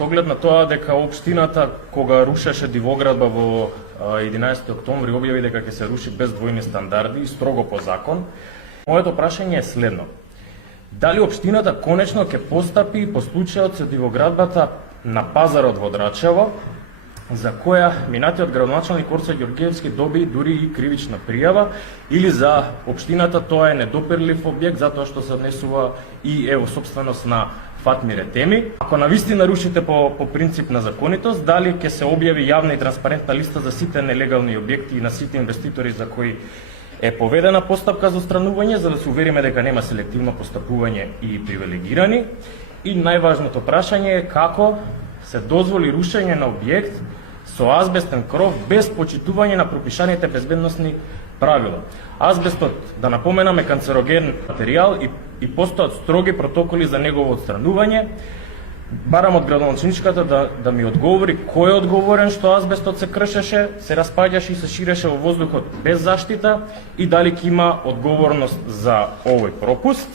Оглед на тоа дека општината кога рушеше дивоградба во 11 октомври објави дека ќе се руши без двојни стандарди и строго по закон, моето прашање е следно. Дали општината конечно ќе постапи по случајот со дивоградбата на пазарот во Драчево, за која минатиот градоначалник Орсе Ѓорѓевски доби дури и кривична пријава, или за општината тоа е недопирлив објект затоа што се однесува и е во сопственост на Фатмир Етеми. Ако навистина рушите по принцип на законитост, дали ќе се објави јавна и транспарентна листа за сите нелегални објекти и на сите инвеститори за кои е поведена постапка за отстранување, за да се увериме дека нема селективно постапување и привилегирани? И најважното прашање е како се дозволи рушење на објект со азбестен кров без почитување на пропишаните безбедносни правила. Азбестот, да напоменаме, канцероген материјал и постојат строги протоколи за негово отстранување. Барам од градоначалничката да ми одговори кој е одговорен што азбестот се кршеше, се распаѓаше и се ширеше во воздухот без заштита и дали ќе има одговорност за овој пропуст.